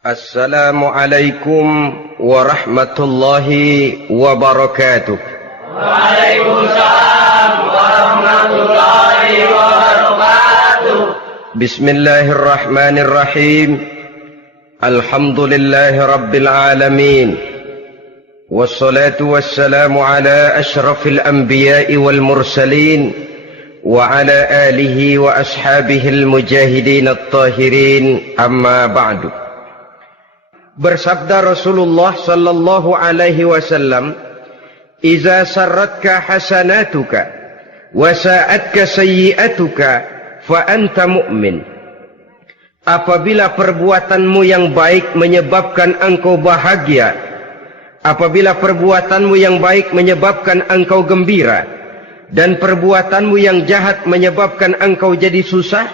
Assalamualaikum warahmatullahi wabarakatuh. Waalaikumsalam warahmatullahi wabarakatuh. Bismillahirrahmanirrahim. Alhamdulillahi rabbil alamin. Wassalatu wassalamu ala ashrafil anbiya'i wal mursalin wa ala alihi wa ashabihil mujahidin at-tahirin, amma ba'du. Bersabda Rasulullah sallallahu alaihi wasallam, "Iza sarratka hasanatuka wa sa'atka sayyi'atuka fa anta mu'min." Apabila perbuatanmu yang baik menyebabkan engkau bahagia, apabila perbuatanmu yang baik menyebabkan engkau gembira, dan perbuatanmu yang jahat menyebabkan engkau jadi susah,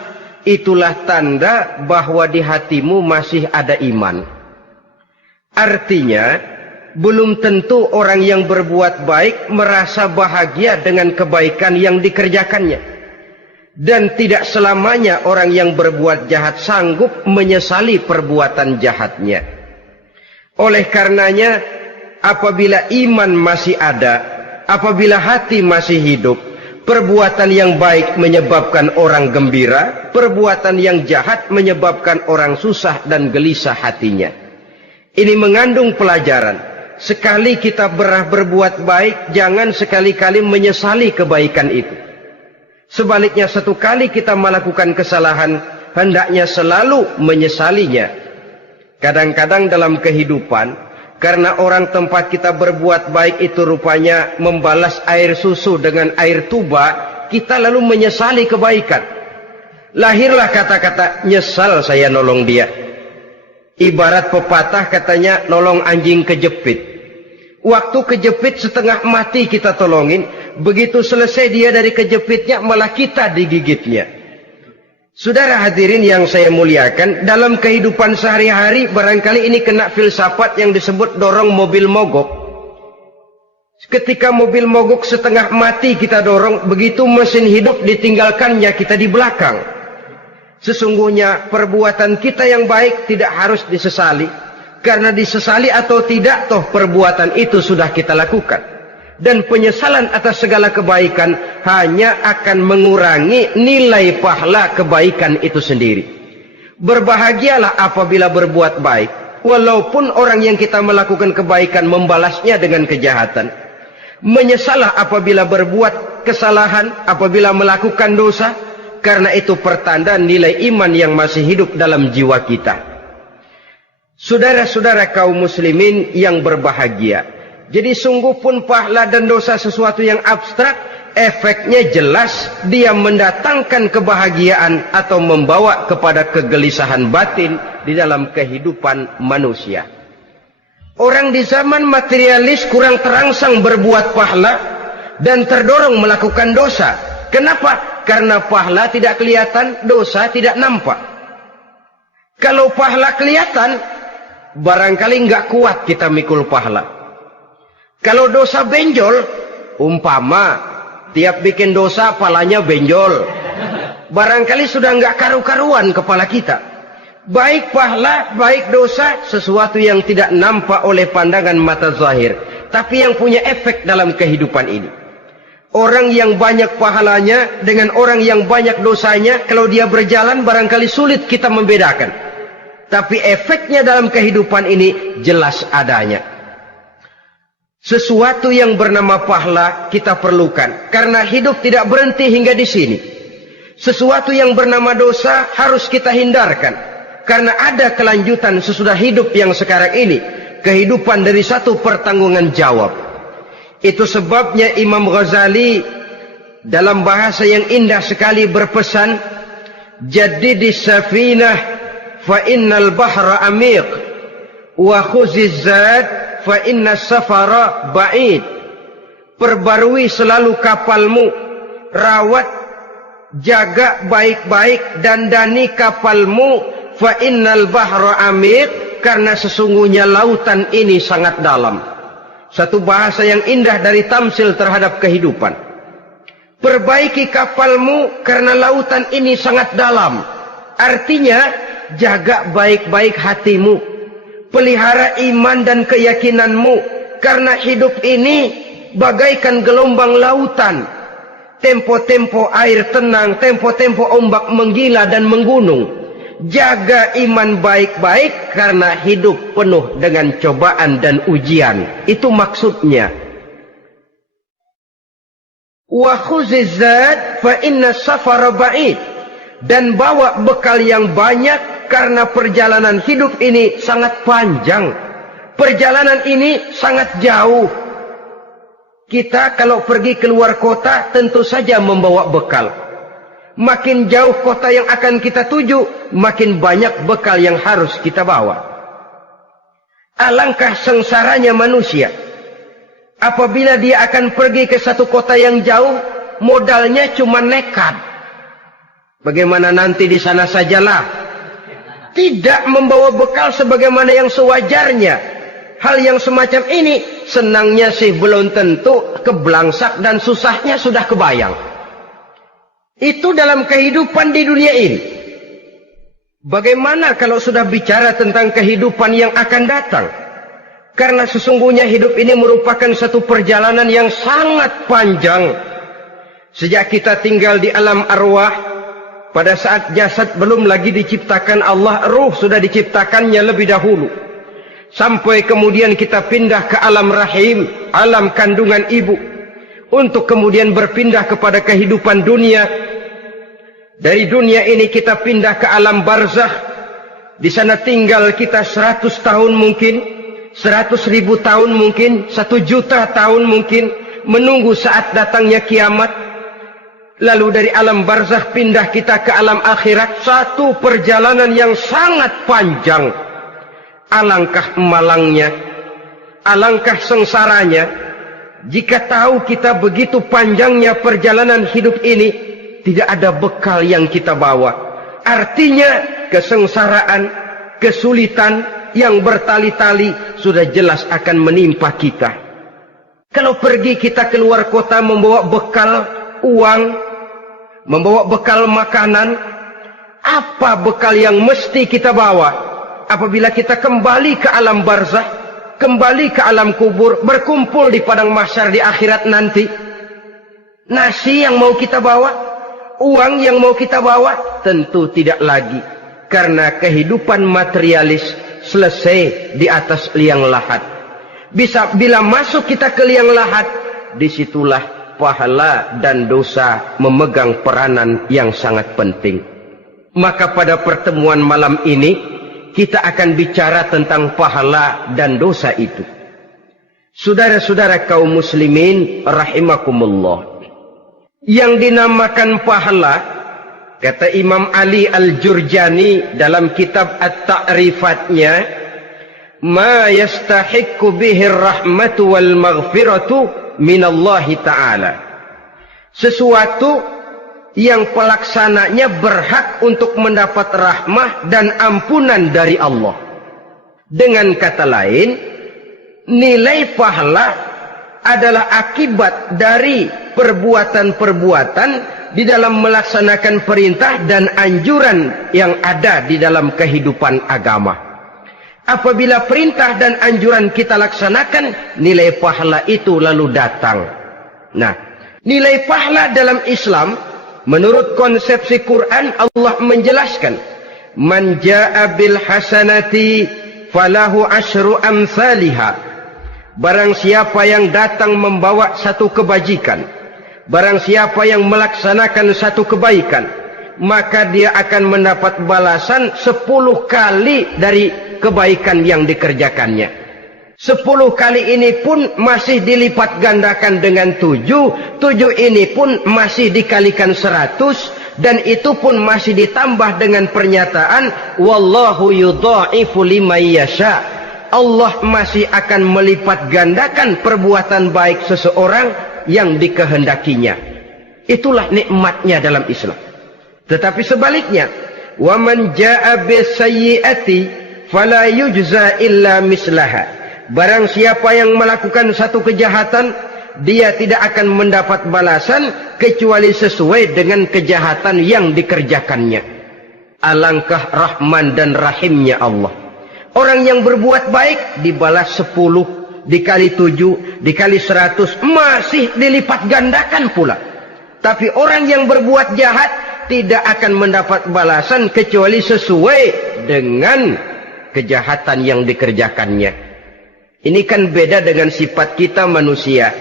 itulah tanda bahwa di hatimu masih ada iman. Artinya, belum tentu orang yang berbuat baik merasa bahagia dengan kebaikan yang dikerjakannya. Dan tidak selamanya orang yang berbuat jahat sanggup menyesali perbuatan jahatnya. Oleh karenanya, apabila iman masih ada, apabila hati masih hidup, perbuatan yang baik menyebabkan orang gembira, perbuatan yang jahat menyebabkan orang susah dan gelisah hatinya. Ini mengandung pelajaran. Sekali kita berbuat baik, jangan sekali-kali menyesali kebaikan itu. Sebaliknya, satu kali kita melakukan kesalahan, hendaknya selalu menyesalinya. Kadang-kadang dalam kehidupan, karena orang tempat kita berbuat baik itu rupanya membalas air susu dengan air tuba, kita lalu menyesali kebaikan. Lahirlah kata-kata, "Nyesal saya nolong dia." Ibarat pepatah katanya, nolong anjing kejepit. Waktu kejepit setengah mati kita tolongin, begitu selesai dia dari kejepitnya malah kita digigitnya. Saudara hadirin yang saya muliakan, dalam kehidupan sehari-hari barangkali ini kena filsafat yang disebut dorong mobil mogok. Ketika mobil mogok setengah mati kita dorong, begitu mesin hidup ditinggalkannya kita di belakang. Sesungguhnya perbuatan kita yang baik tidak harus disesali, karena disesali atau tidak, toh perbuatan itu sudah kita lakukan. Dan penyesalan atas segala kebaikan hanya akan mengurangi nilai pahala kebaikan itu sendiri. Berbahagialah apabila berbuat baik, walaupun orang yang kita melakukan kebaikan membalasnya dengan kejahatan. Menyesalah apabila berbuat kesalahan, apabila melakukan dosa, karena itu pertanda nilai iman yang masih hidup dalam jiwa kita. Saudara-saudara kaum muslimin yang berbahagia, jadi sungguh pun pahala dan dosa sesuatu yang abstrak, efeknya jelas dia mendatangkan kebahagiaan atau membawa kepada kegelisahan batin di dalam kehidupan manusia. Orang di zaman materialis kurang terangsang berbuat pahala dan terdorong melakukan dosa. Kenapa? Karena pahala tidak kelihatan, dosa tidak nampak. Kalau pahala kelihatan, barangkali nggak kuat kita mikul pahala. Kalau dosa benjol, umpama tiap bikin dosa palanya benjol, barangkali sudah nggak karu-karuan kepala kita. Baik pahala, baik dosa, sesuatu yang tidak nampak oleh pandangan mata zahir, tapi yang punya efek dalam kehidupan ini. Orang yang banyak pahalanya dengan orang yang banyak dosanya, kalau dia berjalan barangkali sulit kita membedakan. Tapi efeknya dalam kehidupan ini jelas adanya. Sesuatu yang bernama pahala kita perlukan, karena hidup tidak berhenti hingga di sini. Sesuatu yang bernama dosa harus kita hindarkan, karena ada kelanjutan sesudah hidup yang sekarang ini. Kehidupan dari satu pertanggungan jawab. Itu sebabnya Imam Ghazali dalam bahasa yang indah sekali berpesan, "Jaddidis safinah fa innal bahra amiq wa khuziz zad fa innas safara ba'id." Perbarui selalu kapalmu, rawat, jaga baik-baik, dandani kapalmu, fa innal bahra amiq, karena sesungguhnya lautan ini sangat dalam. Satu bahasa yang indah dari tamsil terhadap kehidupan. Perbaiki kapalmu karena lautan ini sangat dalam. Artinya, jaga baik-baik hatimu. Pelihara iman dan keyakinanmu, karena hidup ini bagaikan gelombang lautan. Tempo-tempo air tenang, tempo-tempo ombak menggila dan menggunung. Jaga iman baik-baik karena hidup penuh dengan cobaan dan ujian. Itu maksudnya. Wa khuziz zad fa inna safara ba'id. Dan bawa bekal yang banyak karena perjalanan hidup ini sangat panjang. Perjalanan ini sangat jauh. Kita kalau pergi keluar kota tentu saja membawa bekal. Makin jauh kota yang akan kita tuju, makin banyak bekal yang harus kita bawa. Alangkah sengsaranya manusia apabila dia akan pergi ke satu kota yang jauh, modalnya cuma nekat. Bagaimana nanti di sana sajalah. Tidak membawa bekal sebagaimana yang sewajarnya. Hal yang semacam ini senangnya sih belum tentu, keblangsak dan susahnya sudah kebayang. Itu dalam kehidupan di dunia ini. Bagaimana kalau sudah bicara tentang kehidupan yang akan datang? Karena sesungguhnya hidup ini merupakan satu perjalanan yang sangat panjang. Sejak kita tinggal di alam arwah, pada saat jasad belum lagi diciptakan Allah, ruh sudah diciptakannya lebih dahulu. Sampai kemudian kita pindah ke alam rahim, alam kandungan ibu. Untuk kemudian berpindah kepada kehidupan dunia. Dari dunia ini kita pindah ke alam barzakh. Di sana tinggal kita 100 tahun mungkin, 100.000 tahun mungkin, 1 juta tahun mungkin, menunggu saat datangnya kiamat. Lalu dari alam barzakh pindah kita ke alam akhirat. Satu perjalanan yang sangat panjang. Alangkah malangnya, alangkah sengsaranya jika tahu kita begitu panjangnya perjalanan hidup ini, tidak ada bekal yang kita bawa. Artinya kesengsaraan, kesulitan yang bertali-tali sudah jelas akan menimpa kita. Kalau pergi kita keluar kota membawa bekal uang, membawa bekal makanan, apa bekal yang mesti kita bawa? Apabila kita kembali ke alam barzakh, kembali ke alam kubur, berkumpul di padang mahsyar di akhirat nanti, nasi yang mau kita bawa, uang yang mau kita bawa, tentu tidak lagi. Karena kehidupan materialis selesai di atas liang lahat. Bila masuk kita ke liang lahat, disitulah pahala dan dosa memegang peranan yang sangat penting. Maka pada pertemuan malam ini kita akan bicara tentang pahala dan dosa itu. Saudara-saudara kaum muslimin rahimakumullah, yang dinamakan pahala, kata Imam Ali Al-Jurjani dalam kitab At-Ta'rifatnya, ma yastahiqqu bihi ar-rahmatu wal maghfiratu minallahi ta'ala. Sesuatu yang pelaksananya berhak untuk mendapat rahmah dan ampunan dari Allah. Dengan kata lain, nilai pahala adalah akibat dari perbuatan-perbuatan di dalam melaksanakan perintah dan anjuran yang ada di dalam kehidupan agama. Apabila perintah dan anjuran kita laksanakan, nilai pahala itu lalu datang. Nah, nilai pahala dalam Islam, menurut konsepsi Quran, Allah menjelaskan, man jaa bil hasanati falahu asyru amsalihha. Barang siapa yang datang membawa satu kebajikan, barang siapa yang melaksanakan satu kebaikan, maka dia akan mendapat balasan 10 kali dari kebaikan yang dikerjakannya. 10 kali ini pun masih dilipat gandakan dengan 7. 7 ini pun masih dikalikan 100. Dan itu pun masih ditambah dengan pernyataan, wallahu yudha'ifu liman yasha. Allah masih akan melipat gandakan perbuatan baik seseorang yang dikehendakinya. Itulah nikmatnya dalam Islam. Tetapi sebaliknya, wa man jaa'a bisayyi'ati fala yujza illa mislaha. Barang siapa yang melakukan satu kejahatan, dia tidak akan mendapat balasan kecuali sesuai dengan kejahatan yang dikerjakannya. Alangkah rahman dan rahimnya Allah. Orang yang berbuat baik dibalas 10, dikali 7, dikali 100, masih dilipat gandakan pula. Tapi orang yang berbuat jahat tidak akan mendapat balasan kecuali sesuai dengan kejahatan yang dikerjakannya. Ini kan beda dengan sifat kita manusia.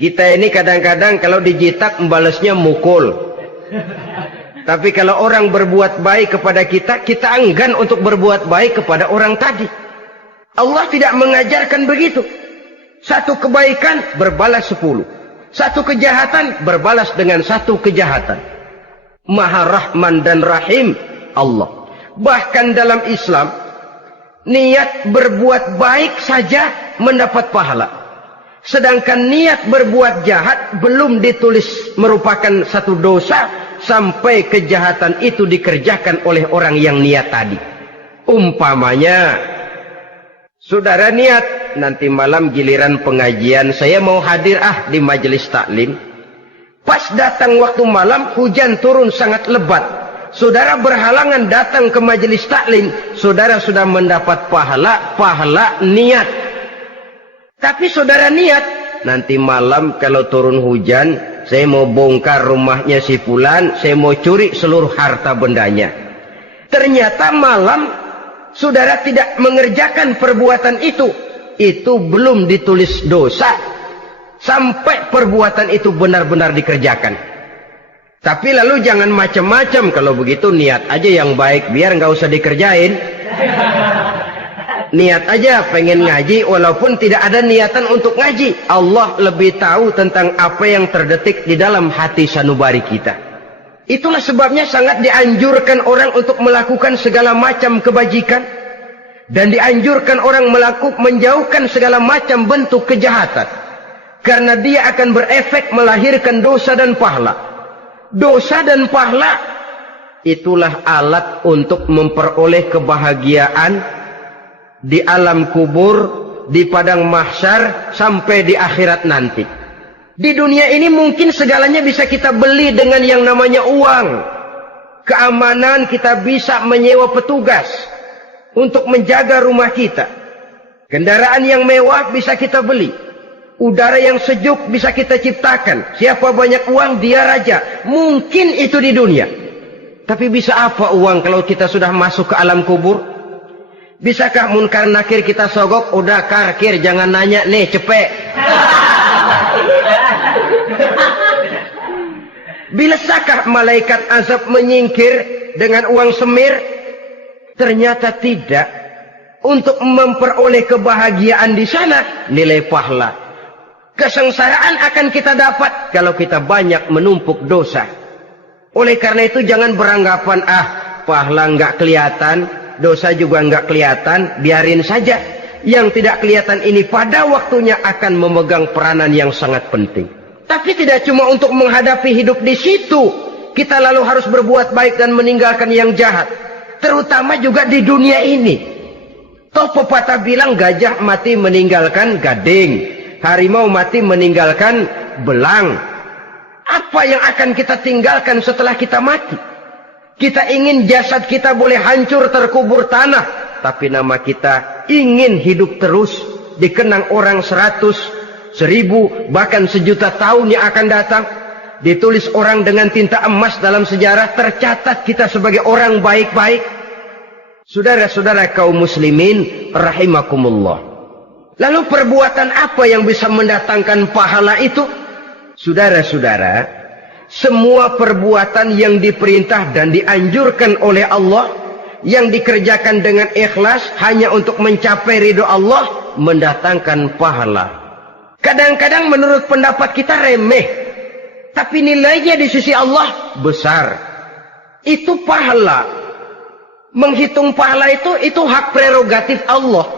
Kita ini kadang-kadang kalau dijitak membalasnya mukul. Tapi kalau orang berbuat baik kepada kita, kita enggan untuk berbuat baik kepada orang tadi. Allah tidak mengajarkan begitu. Satu kebaikan berbalas 10. Satu kejahatan berbalas dengan satu kejahatan. Maha Rahman dan Rahim Allah. Bahkan dalam Islam, niat berbuat baik saja mendapat pahala. Sedangkan niat berbuat jahat belum ditulis merupakan satu dosa sampai kejahatan itu dikerjakan oleh orang yang niat tadi. Umpamanya, saudara niat, nanti malam giliran pengajian, saya mau hadir di majelis taklim. Pas datang waktu malam, hujan turun sangat lebat. Saudara berhalangan datang ke majelis taklim, saudara sudah mendapat pahala niat. Tapi saudara niat, nanti malam kalau turun hujan, saya mau bongkar rumahnya si fulan, saya mau curi seluruh harta bendanya. Ternyata malam saudara tidak mengerjakan perbuatan itu belum ditulis dosa sampai perbuatan itu benar-benar dikerjakan. Tapi lalu jangan macam-macam. Kalau begitu niat aja yang baik, biar nggak usah dikerjain. Niat aja pengen ngaji walaupun tidak ada niatan untuk ngaji. Allah lebih tahu tentang apa yang terdetik di dalam hati sanubari kita. Itulah sebabnya sangat dianjurkan orang untuk melakukan segala macam kebajikan, dan dianjurkan orang menjauhkan segala macam bentuk kejahatan, karena dia akan berefek melahirkan dosa dan pahala. Dosa dan pahala itulah alat untuk memperoleh kebahagiaan di alam kubur, di padang mahsyar, sampai di akhirat nanti. Di dunia ini mungkin segalanya bisa kita beli dengan yang namanya uang. Keamanan kita bisa menyewa petugas untuk menjaga rumah kita. Kendaraan yang mewah bisa kita beli. Udara yang sejuk bisa kita ciptakan. Siapa banyak uang, dia raja. Mungkin itu di dunia. Tapi bisa apa uang kalau kita sudah masuk ke alam kubur? Bisakah munkar nakir kita sogok? Udah karkir, jangan nanya nih, cepet. Bisakah malaikat azab menyingkir dengan uang semir? Ternyata tidak. Untuk memperoleh kebahagiaan di sana, nilai pahala. Kesengsaraan akan kita dapat kalau kita banyak menumpuk dosa. Oleh karena itu jangan beranggapan, pahala nggak kelihatan, dosa juga nggak kelihatan, biarin saja. Yang tidak kelihatan ini pada waktunya akan memegang peranan yang sangat penting. Tapi tidak cuma untuk menghadapi hidup di situ, kita lalu harus berbuat baik dan meninggalkan yang jahat. Terutama juga di dunia ini. Toh pepatah bilang gajah mati meninggalkan gading, harimau mati meninggalkan belang. Apa yang akan kita tinggalkan setelah kita mati? Kita ingin jasad kita boleh hancur terkubur tanah, tapi nama kita ingin hidup terus, dikenang orang 100, 1000, bahkan 1.000.000 tahun yang akan datang. Ditulis orang dengan tinta emas dalam sejarah, tercatat kita sebagai orang baik-baik. Saudara-saudara kaum muslimin rahimakumullah. Lalu perbuatan apa yang bisa mendatangkan pahala itu? Saudara-saudara, semua perbuatan yang diperintah dan dianjurkan oleh Allah, yang dikerjakan dengan ikhlas hanya untuk mencapai ridho Allah, mendatangkan pahala. Kadang-kadang menurut pendapat kita remeh, tapi nilainya di sisi Allah besar. Itu pahala. Menghitung pahala itu hak prerogatif Allah.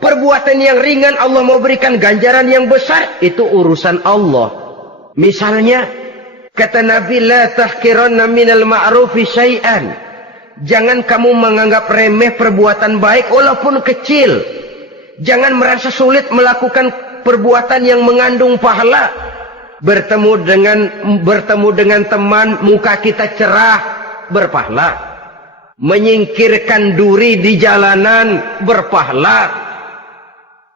Perbuatan yang ringan Allah mau berikan ganjaran yang besar, itu urusan Allah. Misalnya, kata Nabi, la tahkiranna minal ma'rufi syai'an. Jangan kamu menganggap remeh perbuatan baik walaupun kecil. Jangan merasa sulit melakukan perbuatan yang mengandung pahala. Bertemu dengan teman, muka kita cerah, berpahala. menyingkirkan duri di jalanan berpahala,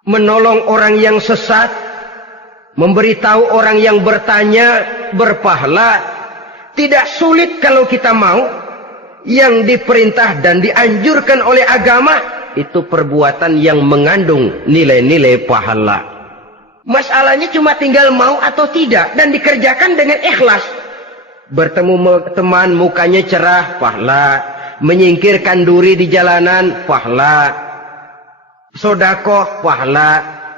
menolong orang yang sesat, memberitahu orang yang bertanya berpahala. Tidak sulit kalau kita mau. Yang diperintah dan dianjurkan oleh agama itu perbuatan yang mengandung nilai-nilai pahala. Masalahnya cuma tinggal mau atau tidak dan dikerjakan dengan ikhlas. Bertemu teman mukanya cerah, pahala. Menyingkirkan duri di jalanan, pahala. Sedekah, pahala.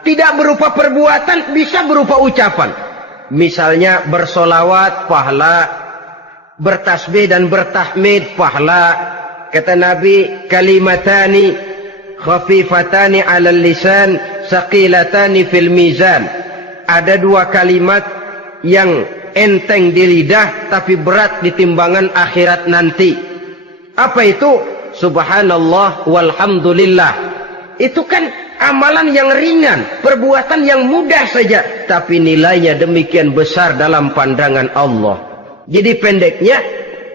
Tidak berupa perbuatan, bisa berupa ucapan. Misalnya bersolawat, pahala. Bertasbih dan bertahmid, pahala. Kata Nabi, kalimatani khafifatani 'alal lisan, saqilatani fil mizan. Ada dua kalimat yang enteng di lidah tapi berat di timbangan akhirat nanti. Apa itu? Subhanallah walhamdulillah. Itu kan amalan yang ringan, perbuatan yang mudah saja, tapi nilainya demikian besar dalam pandangan Allah. Jadi pendeknya,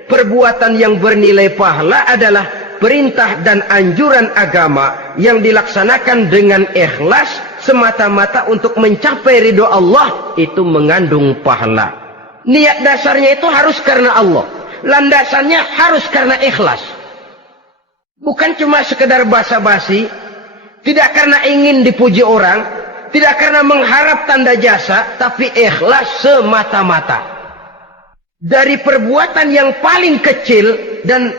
perbuatan yang bernilai pahala adalah perintah dan anjuran agama yang dilaksanakan dengan ikhlas semata-mata untuk mencapai ridho Allah, itu mengandung pahala. Niat dasarnya itu harus karena Allah. Landasannya harus karena ikhlas. Bukan cuma sekedar basa-basi, tidak karena ingin dipuji orang, tidak karena mengharap tanda jasa, tapi ikhlas semata-mata. Dari perbuatan yang paling kecil dan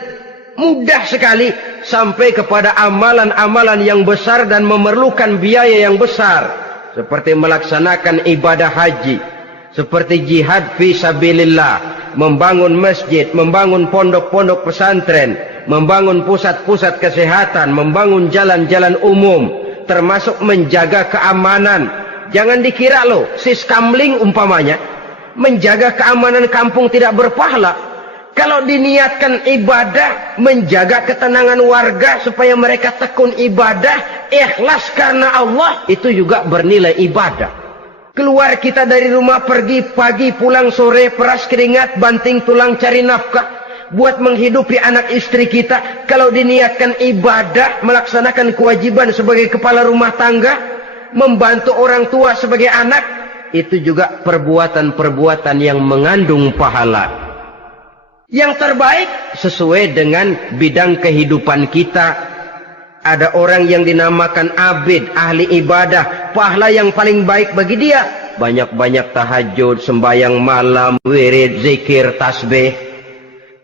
mudah sekali sampai kepada amalan-amalan yang besar dan memerlukan biaya yang besar, seperti melaksanakan ibadah haji, seperti jihad fi sabilillah, membangun masjid, membangun pondok-pondok pesantren, membangun pusat-pusat kesehatan, membangun jalan-jalan umum, termasuk menjaga keamanan. Jangan dikira loh, siskamling umpamanya, menjaga keamanan kampung tidak berpahala. Kalau diniatkan ibadah, menjaga ketenangan warga supaya mereka tekun ibadah, ikhlas karena Allah, itu juga bernilai ibadah. Keluar kita dari rumah, pergi pagi, pulang sore, peras keringat, banting tulang cari nafkah, buat menghidupi anak istri kita. Kalau diniatkan ibadah, melaksanakan kewajiban sebagai kepala rumah tangga, membantu orang tua sebagai anak, itu juga perbuatan-perbuatan yang mengandung pahala. Yang terbaik sesuai dengan bidang kehidupan kita. Ada orang yang dinamakan abid, ahli ibadah, pahala yang paling baik bagi dia banyak-banyak tahajud, sembahyang malam, wirid, zikir, tasbih.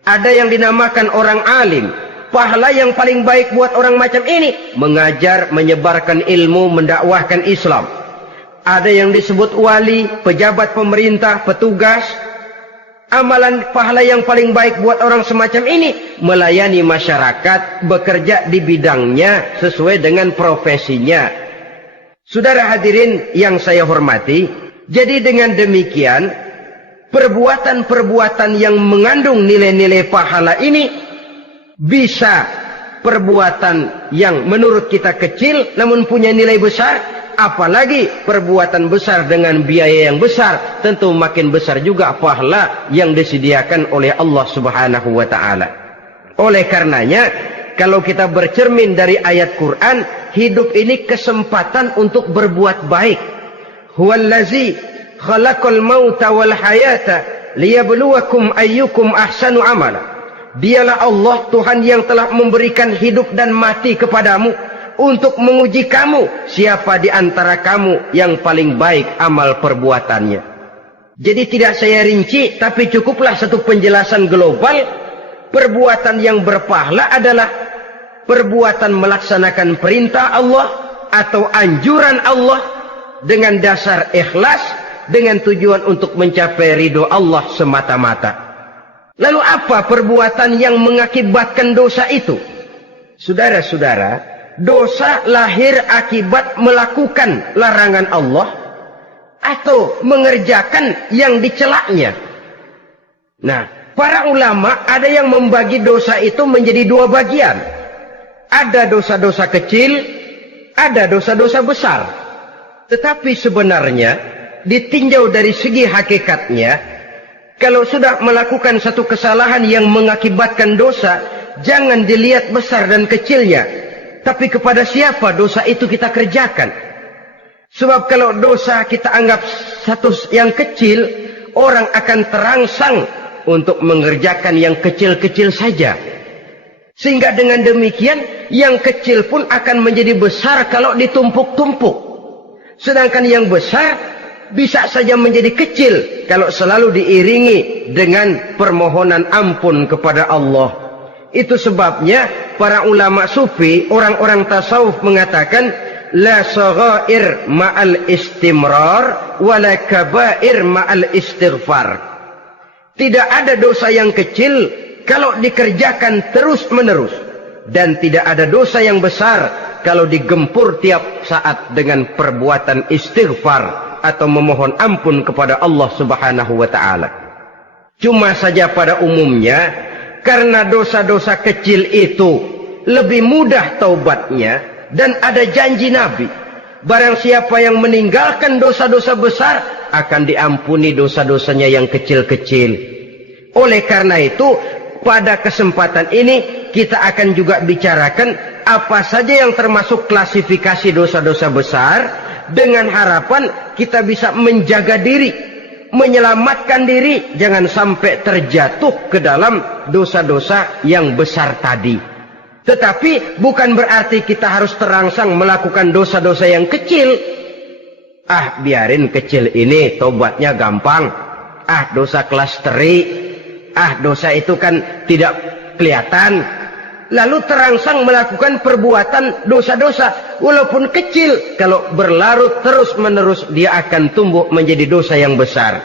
Ada yang dinamakan orang alim, pahala yang paling baik buat orang macam ini mengajar, menyebarkan ilmu, mendakwahkan Islam. Ada yang disebut wali, pejabat pemerintah, petugas. Amalan pahala yang paling baik buat orang semacam ini melayani masyarakat, bekerja di bidangnya sesuai dengan profesinya. Saudara hadirin yang saya hormati, jadi dengan demikian perbuatan-perbuatan yang mengandung nilai-nilai pahala ini bisa perbuatan yang menurut kita kecil namun punya nilai besar. Apalagi perbuatan besar dengan biaya yang besar, tentu makin besar juga pahala yang disediakan oleh Allah Subhanahu wa ta'ala. Oleh karenanya, kalau kita bercermin dari ayat Quran, hidup ini kesempatan untuk berbuat baik. Huwallazi khalaqal mauta wal hayata liyabluwakum ayyukum ahsanu amala. Dialah Allah, Tuhan yang telah memberikan hidup dan mati kepadamu untuk menguji kamu, siapa di antara kamu yang paling baik amal perbuatannya. Jadi tidak saya rinci, tapi cukuplah satu penjelasan global. Perbuatan yang berpahala adalah perbuatan melaksanakan perintah Allah atau anjuran Allah dengan dasar ikhlas, dengan tujuan untuk mencapai ridho Allah semata-mata. Lalu apa perbuatan yang mengakibatkan dosa itu? Saudara-saudara, dosa lahir akibat melakukan larangan Allah atau mengerjakan yang dicelaknya. Nah, para ulama ada yang membagi dosa itu menjadi dua bagian. Ada dosa-dosa kecil, ada dosa-dosa besar. Tetapi sebenarnya ditinjau dari segi hakikatnya, kalau sudah melakukan satu kesalahan yang mengakibatkan dosa, jangan dilihat besar dan kecilnya, tapi kepada siapa dosa itu kita kerjakan. Sebab kalau dosa kita anggap satu yang kecil, orang akan terangsang untuk mengerjakan yang kecil-kecil saja. Sehingga dengan demikian, yang kecil pun akan menjadi besar kalau ditumpuk-tumpuk. Sedangkan yang besar bisa saja menjadi kecil kalau selalu diiringi dengan permohonan ampun kepada Allah. Itu sebabnya para ulama sufi, orang-orang tasawuf mengatakan, la saghair ma'al istimrar wala kabair ma'al istighfar. Tidak ada dosa yang kecil kalau dikerjakan terus-menerus, dan tidak ada dosa yang besar kalau digempur tiap saat dengan perbuatan istighfar atau memohon ampun kepada Allah Subhanahu wa taala. Cuma saja pada umumnya, karena dosa-dosa kecil itu lebih mudah taubatnya, dan ada janji Nabi, barang siapa yang meninggalkan dosa-dosa besar akan diampuni dosa-dosanya yang kecil-kecil. Oleh karena itu, pada kesempatan ini kita akan juga bicarakan apa saja yang termasuk klasifikasi dosa-dosa besar, dengan harapan kita bisa menjaga diri, menyelamatkan diri, jangan sampai terjatuh ke dalam dosa-dosa yang besar tadi. Tetapi bukan berarti kita harus terangsang melakukan dosa-dosa yang kecil. Ah, biarin kecil ini, tobatnya gampang. Ah, dosa kelas teri. Ah, dosa itu kan tidak kelihatan. Lalu terangsang melakukan perbuatan dosa-dosa walaupun kecil, kalau berlarut terus-menerus dia akan tumbuh menjadi dosa yang besar.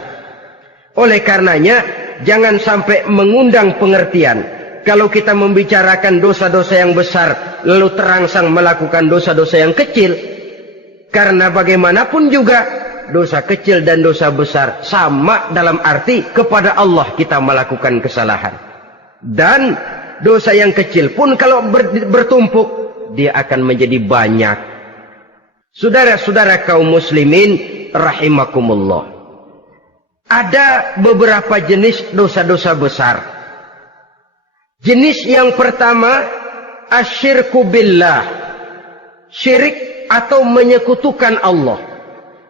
Oleh karenanya jangan sampai mengundang pengertian kalau kita membicarakan dosa-dosa yang besar lalu terangsang melakukan dosa-dosa yang kecil. Karena bagaimanapun juga dosa kecil dan dosa besar sama dalam arti kepada Allah kita melakukan kesalahan. Dan dosa yang kecil pun kalau bertumpuk, dia akan menjadi banyak. Saudara-saudara kaum muslimin rahimakumullah, ada beberapa jenis dosa-dosa besar. Jenis yang pertama, asyirku billah, syirik atau menyekutukan Allah.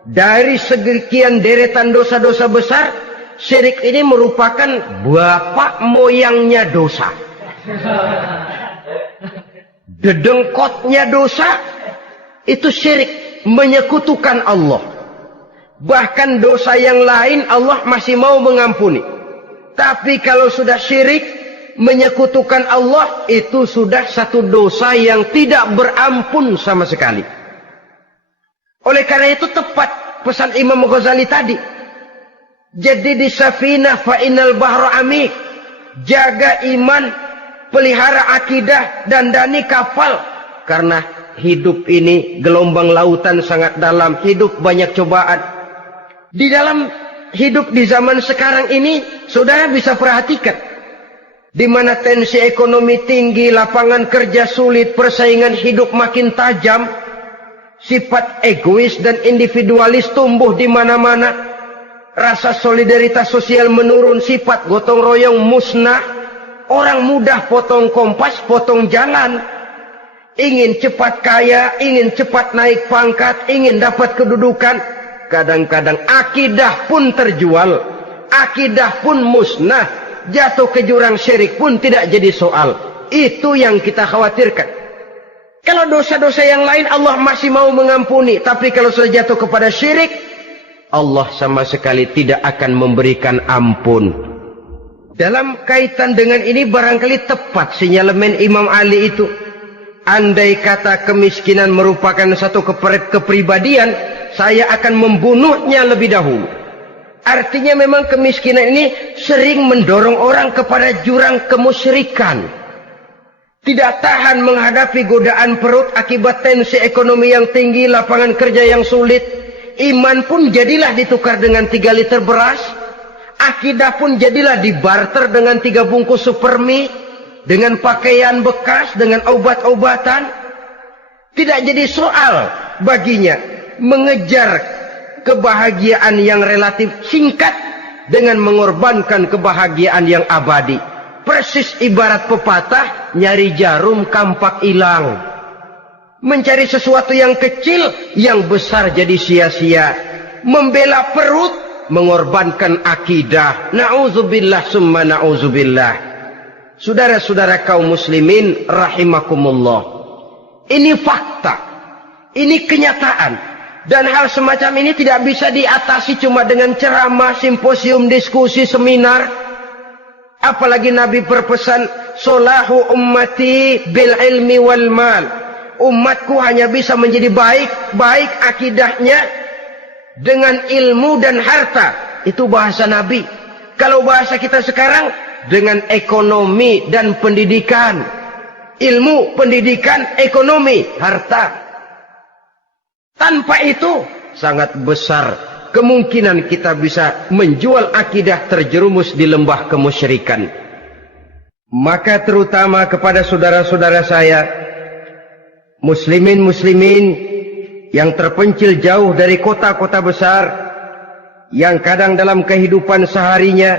Dari sekian deretan dosa-dosa besar, syirik ini merupakan bapak moyangnya dosa. Dedengkotnya dosa itu syirik, menyekutukan Allah. Bahkan dosa yang lain Allah masih mau mengampuni, tapi kalau sudah syirik, menyekutukan Allah, itu sudah satu dosa yang tidak berampun sama sekali. Oleh karena itu tepat pesan Imam Ghazali tadi, jadi di safinah fa innal bahra amik, jaga iman, pelihara akidah, dandani kapal. Karena hidup ini gelombang lautan sangat dalam, hidup banyak cobaan. Di dalam hidup di zaman sekarang ini, saudara bisa perhatikan, di mana tensi ekonomi tinggi, lapangan kerja sulit, persaingan hidup makin tajam, sifat egois dan individualis tumbuh di mana-mana, rasa solidaritas sosial menurun, sifat gotong royong musnah. Orang mudah potong kompas, potong jalan. Ingin cepat kaya, ingin cepat naik pangkat, ingin dapat kedudukan. Kadang-kadang akidah pun terjual, akidah pun musnah, jatuh ke jurang syirik pun tidak jadi soal. Itu yang kita khawatirkan. Kalau dosa-dosa yang lain Allah masih mau mengampuni, tapi kalau sudah jatuh kepada syirik, Allah sama sekali tidak akan memberikan ampun. Dalam kaitan dengan ini barangkali tepat sinyalemen Imam Ali itu. Andai kata kemiskinan merupakan satu kepribadian, saya akan membunuhnya lebih dahulu. Artinya memang kemiskinan ini sering mendorong orang kepada jurang kemusyrikan. Tidak tahan menghadapi godaan perut akibat tensi ekonomi yang tinggi, lapangan kerja yang sulit. Iman pun jadilah ditukar dengan 3 liter beras. Akidah pun jadilah dibarter dengan 3 bungkus supermi, dengan pakaian bekas, dengan obat-obatan. Tidak jadi soal baginya mengejar kebahagiaan yang relatif singkat dengan mengorbankan kebahagiaan yang abadi. persis ibarat pepatah, nyari jarum kampak hilang. Mencari sesuatu yang kecil, yang besar jadi sia-sia. Membela perut, mengorbankan akidah. Na'udzubillah summa na'udzubillah. Saudara-saudara kaum muslimin rahimakumullah. Ini fakta. Ini kenyataan. Dan hal semacam ini tidak bisa diatasi cuma dengan ceramah, simposium, diskusi, seminar. Apalagi Nabi berpesan, solahu ummati bil ilmi wal mal. Umatku hanya bisa menjadi baik akidahnya dengan ilmu dan harta. Itu bahasa Nabi. Kalau bahasa kita sekarang, dengan ekonomi dan pendidikan. Ilmu, pendidikan, ekonomi, harta. Tanpa itu sangat besar kemungkinan kita bisa menjual akidah terjerumus di lembah kemusyrikan. Maka terutama kepada saudara-saudara saya, muslimin yang terpencil jauh dari kota-kota besar, yang kadang dalam kehidupan seharinya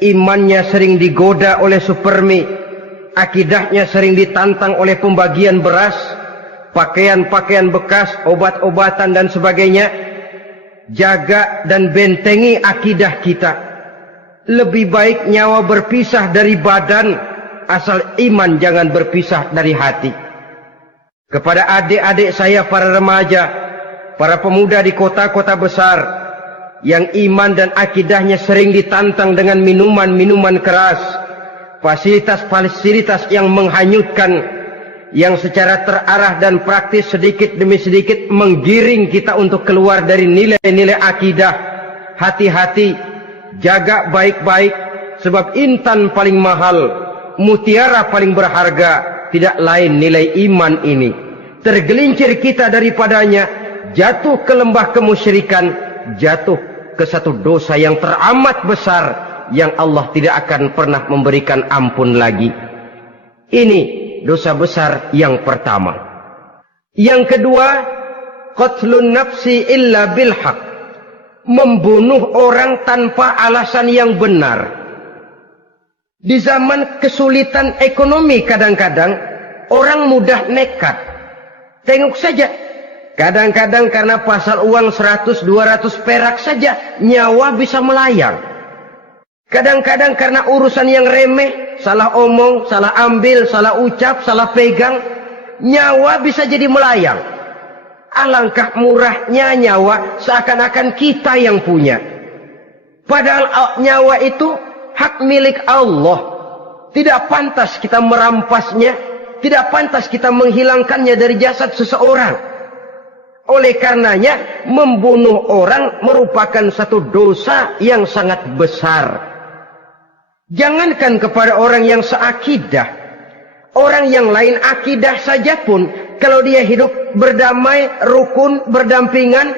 imannya sering digoda oleh supermi, akidahnya sering ditantang oleh pembagian beras, pakaian-pakaian bekas, obat-obatan dan sebagainya. Jaga dan bentengi akidah kita. Lebih baik nyawa berpisah dari badan, asal iman jangan berpisah dari hati. Kepada adik-adik saya para remaja, para pemuda di kota-kota besar, yang iman dan akidahnya sering ditantang dengan minuman-minuman keras, fasilitas-fasilitas yang menghanyutkan, yang secara terarah dan praktis sedikit demi sedikit menggiring kita untuk keluar dari nilai-nilai akidah. Hati-hati, jaga baik-baik, sebab intan paling mahal, mutiara paling berharga, tidak lain nilai iman ini. Tergelincir kita daripadanya, jatuh ke lembah kemusyrikan, jatuh ke satu dosa yang teramat besar, yang Allah tidak akan pernah memberikan ampun lagi. Ini dosa besar yang pertama. Yang kedua, qatlun nafsi illa bil haq. Membunuh orang tanpa alasan yang benar. Di zaman kesulitan ekonomi kadang-kadang orang mudah nekat. Tengok saja, kadang-kadang karena pasal uang 100-200 perak saja nyawa bisa melayang. Kadang-kadang karena urusan yang remeh, salah omong, salah ambil, salah ucap, salah pegang, nyawa bisa jadi melayang. Alangkah murahnya nyawa, seakan-akan kita yang punya. Padahal nyawa itu hak milik Allah. Tidak pantas kita merampasnya, tidak pantas kita menghilangkannya dari jasad seseorang. Oleh karenanya, membunuh orang merupakan satu dosa yang sangat besar. Jangankan kepada orang yang seakidah, orang yang lain akidah saja pun, kalau dia hidup berdamai, rukun, berdampingan,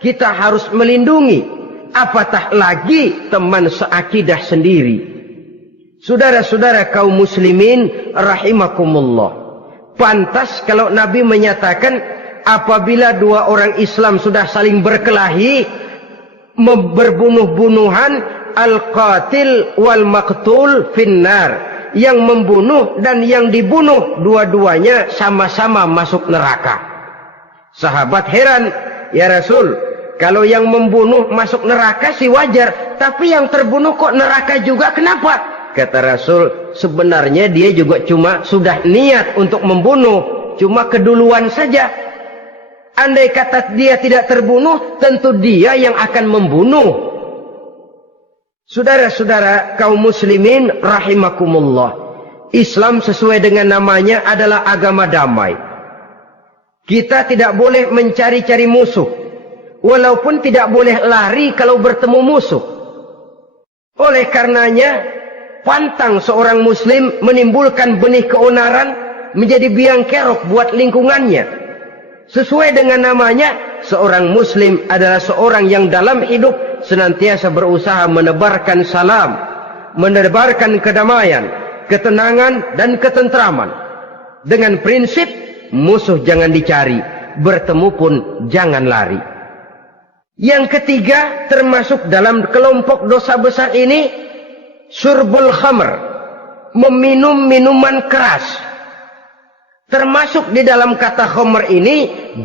kita harus melindungi. Apatah lagi teman seakidah sendiri. Saudara-saudara kaum muslimin rahimakumullah. Pantas kalau Nabi menyatakan, apabila dua orang Islam sudah saling berkelahi, berbunuh-bunuhan, al-qatil wal maqtul finnar. Yang membunuh dan yang dibunuh, dua-duanya sama-sama masuk neraka. Sahabat heran, ya Rasul, kalau yang membunuh masuk neraka sih wajar, tapi yang terbunuh kok neraka juga, kenapa? Kata Rasul, sebenarnya dia juga cuma sudah niat untuk membunuh, cuma keduluan saja. Andai kata dia tidak terbunuh, tentu dia yang akan membunuh. Saudara-saudara kaum muslimin rahimakumullah, Islam sesuai dengan namanya adalah agama damai. Kita tidak boleh mencari-cari musuh, walaupun tidak boleh lari kalau bertemu musuh. Oleh karenanya, pantang seorang muslim menimbulkan benih keonaran menjadi biang kerok buat lingkungannya. Sesuai dengan namanya, seorang muslim adalah seorang yang dalam hidup senantiasa berusaha menebarkan salam, menebarkan kedamaian, ketenangan dan ketentraman. Dengan prinsip, musuh jangan dicari, bertemu pun jangan lari. Yang ketiga, termasuk dalam kelompok dosa besar ini, syurbul khamr, meminum minuman keras. Termasuk di dalam kata khamr ini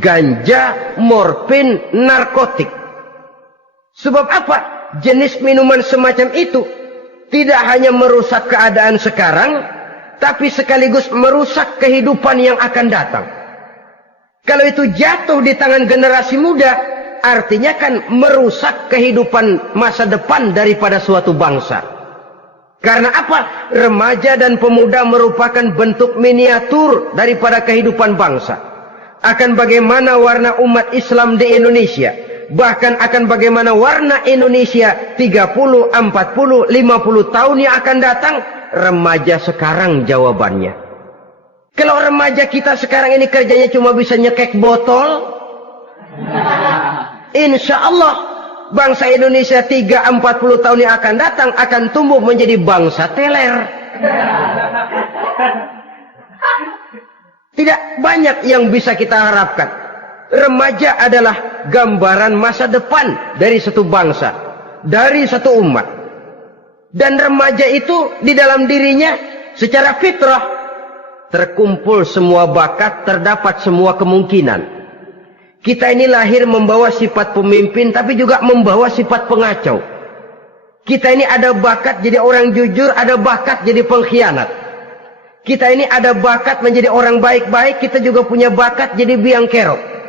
ganja, morfin, narkotik. Sebab apa? Jenis minuman semacam itu tidak hanya merusak keadaan sekarang, tapi sekaligus merusak kehidupan yang akan datang. Kalau itu jatuh di tangan generasi muda, artinya kan merusak kehidupan masa depan daripada suatu bangsa. Karena apa? Remaja dan pemuda merupakan bentuk miniatur daripada kehidupan bangsa. Akan bagaimana warna umat Islam di Indonesia. Bahkan akan bagaimana warna Indonesia 30, 40, 50 tahun yang akan datang. Remaja sekarang jawabannya. Kalau remaja kita sekarang ini kerjanya cuma bisa nyekek botol, insya Allah bangsa Indonesia 30-40 tahun yang akan datang akan tumbuh menjadi bangsa teler. Tidak banyak yang bisa kita harapkan. Remaja adalah gambaran masa depan dari satu bangsa, dari satu umat. Dan remaja itu di dalam dirinya secara fitrah terkumpul semua bakat, terdapat semua kemungkinan. Kita ini lahir membawa sifat pemimpin, tapi juga membawa sifat pengacau. Kita ini ada bakat jadi orang jujur, ada bakat jadi pengkhianat. Kita ini ada bakat menjadi orang baik-baik, kita juga punya bakat jadi biang kerok.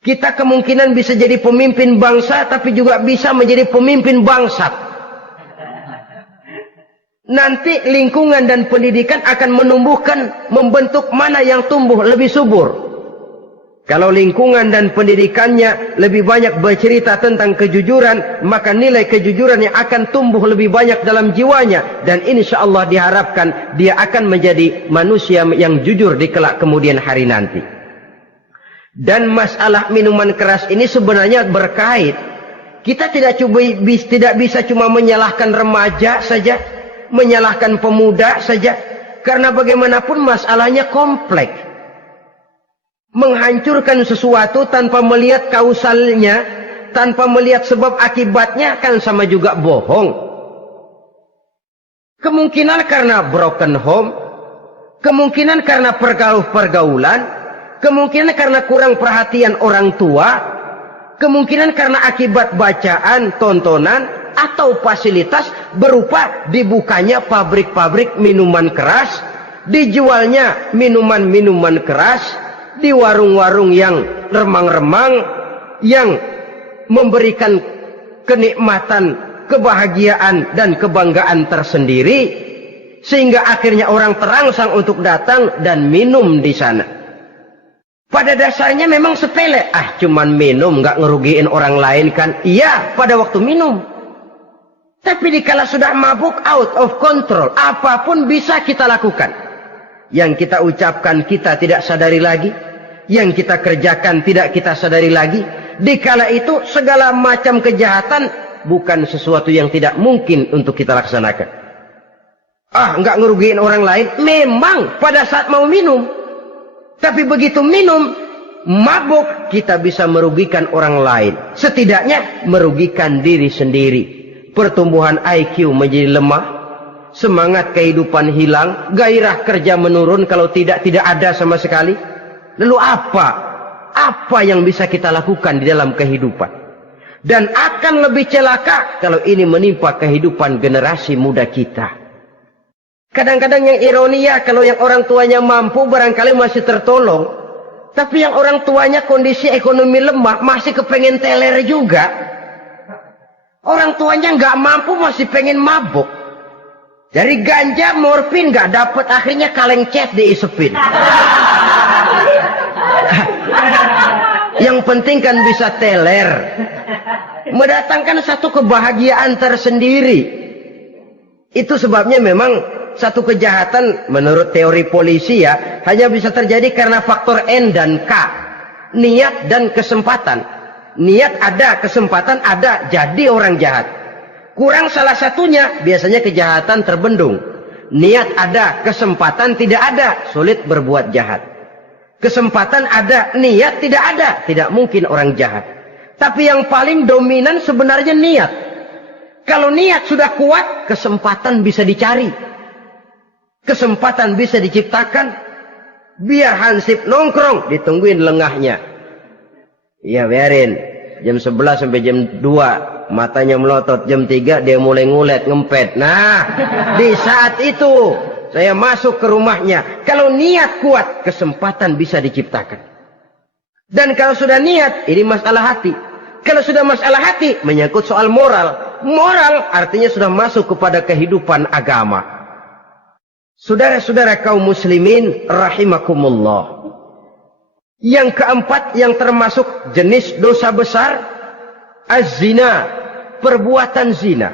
Kita kemungkinan bisa jadi pemimpin bangsa, tapi juga bisa menjadi pemimpin bangsat. Nanti lingkungan dan pendidikan akan menumbuhkan, membentuk mana yang tumbuh lebih subur. Kalau lingkungan dan pendidikannya lebih banyak bercerita tentang kejujuran, maka nilai kejujuran yang akan tumbuh lebih banyak dalam jiwanya. Dan insya Allah diharapkan dia akan menjadi manusia yang jujur di kelak kemudian hari nanti. Dan masalah minuman keras ini sebenarnya berkait. Kita tidak bisa cuma menyalahkan remaja saja, menyalahkan pemuda saja. Karena bagaimanapun masalahnya kompleks. Menghancurkan sesuatu tanpa melihat kausalnya, tanpa melihat sebab akibatnya kan sama juga bohong. Kemungkinan karena broken home, kemungkinan karena pergaulan, kemungkinan karena kurang perhatian orang tua, kemungkinan karena akibat bacaan, tontonan, atau fasilitas berupa dibukanya pabrik-pabrik minuman keras, dijualnya minuman-minuman keras, di warung-warung yang remang-remang, yang memberikan kenikmatan, kebahagiaan dan kebanggaan tersendiri, sehingga akhirnya orang terangsang untuk datang dan minum di sana. Pada dasarnya memang sepele, cuman minum, nggak ngerugiin orang lain kan? Iya, pada waktu minum. Tapi dikala sudah mabuk, out of control, apapun bisa kita lakukan. Yang kita ucapkan kita tidak sadari lagi, yang kita kerjakan tidak kita sadari lagi. Dikala itu segala macam kejahatan bukan sesuatu yang tidak mungkin untuk kita laksanakan. Nggak ngerugiin orang lain, memang pada saat mau minum. Tapi begitu minum, mabuk, kita bisa merugikan orang lain. Setidaknya merugikan diri sendiri. Pertumbuhan IQ menjadi lemah, semangat kehidupan hilang, gairah kerja menurun, kalau tidak ada sama sekali. Lalu apa? Apa yang bisa kita lakukan di dalam kehidupan? Dan akan lebih celaka kalau ini menimpa kehidupan generasi muda kita. Kadang-kadang yang ironi ya, kalau yang orang tuanya mampu barangkali masih tertolong. Tapi yang orang tuanya kondisi ekonomi lemah masih kepengen teler juga. Orang tuanya nggak mampu masih pengen mabuk. Dari ganja, morfin nggak dapat, akhirnya kaleng cet diisepin. Yang penting kan bisa teler, mendatangkan satu kebahagiaan tersendiri. Itu sebabnya memang satu kejahatan menurut teori polisi ya hanya bisa terjadi karena faktor N dan K, niat dan kesempatan. Niat ada, kesempatan ada, jadi orang jahat. Kurang salah satunya, biasanya kejahatan terbendung. Niat ada, kesempatan tidak ada, sulit berbuat jahat. Kesempatan ada, niat tidak ada, tidak mungkin orang jahat. Tapi yang paling dominan sebenarnya niat. Kalau niat sudah kuat, kesempatan bisa dicari. Kesempatan bisa diciptakan. Biar Hansip nongkrong, ditungguin lengahnya. Iya biarin. Jam 11 sampai jam 2. Matanya melotot. Jam 3 dia mulai ngulet, ngempet. Nah, di saat itu saya masuk ke rumahnya. Kalau niat kuat, kesempatan bisa diciptakan. Dan kalau sudah niat, ini masalah hati. Kalau sudah masalah hati, menyangkut soal moral. Moral artinya sudah masuk kepada kehidupan agama. Saudara-saudara kaum muslimin rahimakumullah. Yang keempat yang termasuk jenis dosa besar, az-zina, perbuatan zina.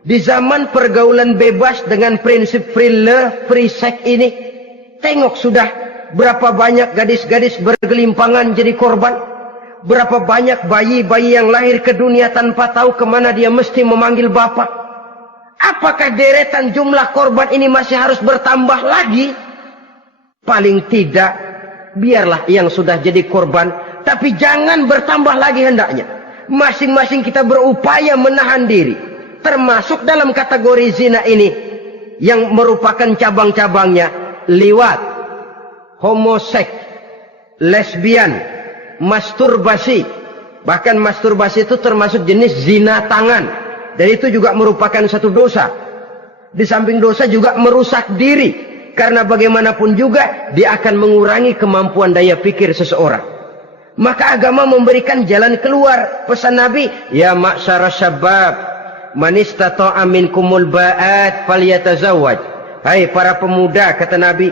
Di zaman pergaulan bebas dengan prinsip free love, free sex ini, tengok sudah berapa banyak gadis-gadis bergelimpangan jadi korban. Berapa banyak bayi-bayi yang lahir ke dunia tanpa tahu kemana dia mesti memanggil bapak. Apakah deretan jumlah korban ini masih harus bertambah lagi? Paling tidak, biarlah yang sudah jadi korban, tapi jangan bertambah lagi hendaknya. Masing-masing kita berupaya menahan diri. Termasuk dalam kategori zina ini, yang merupakan cabang-cabangnya, liwat, homoseks, lesbian, masturbasi. Bahkan masturbasi itu termasuk jenis zina tangan. Dan itu juga merupakan satu dosa. Di samping dosa juga merusak diri. Karena bagaimanapun juga dia akan mengurangi kemampuan daya pikir seseorang. Maka agama memberikan jalan keluar. Pesan Nabi, ya ma'syara syabab, man istata'a minkumul ba'at falyatazawwaj. Hai para pemuda, kata Nabi,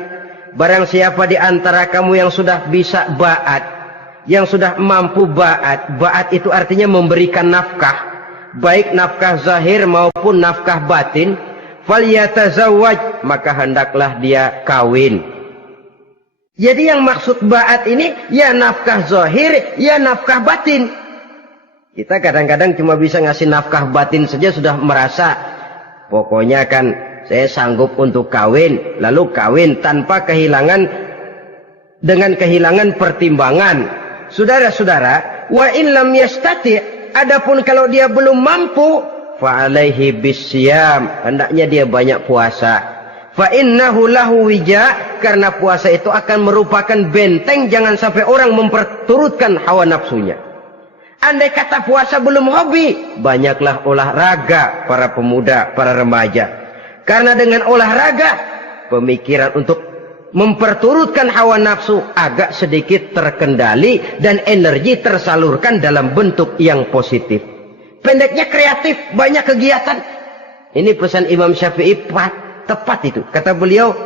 barang siapa di antara kamu yang sudah bisa ba'at, yang sudah mampu ba'at. Ba'at itu artinya memberikan nafkah. Baik nafkah zahir maupun nafkah batin, falyatazawwaj, maka hendaklah dia kawin. Jadi yang maksud ba'at ini ya nafkah zahir, ya nafkah batin. Kita kadang-kadang cuma bisa ngasih nafkah batin saja sudah merasa pokoknya kan saya sanggup untuk kawin, lalu kawin tanpa kehilangan, dengan kehilangan pertimbangan. Saudara-saudara, wa in lam yastati', adapun kalau dia belum mampu, fa alaihi bisyam, hendaknya dia banyak puasa. Fa innahu lahu wija, karena puasa itu akan merupakan benteng jangan sampai orang memperturutkan hawa nafsunya. Andai kata puasa belum hobi, banyaklah olahraga para pemuda, para remaja. Karena dengan olahraga, pemikiran untuk memperturutkan hawa nafsu agak sedikit terkendali dan energi tersalurkan dalam bentuk yang positif. Pendeknya kreatif, banyak kegiatan. Ini pesan Imam Syafi'i tepat itu. Kata beliau,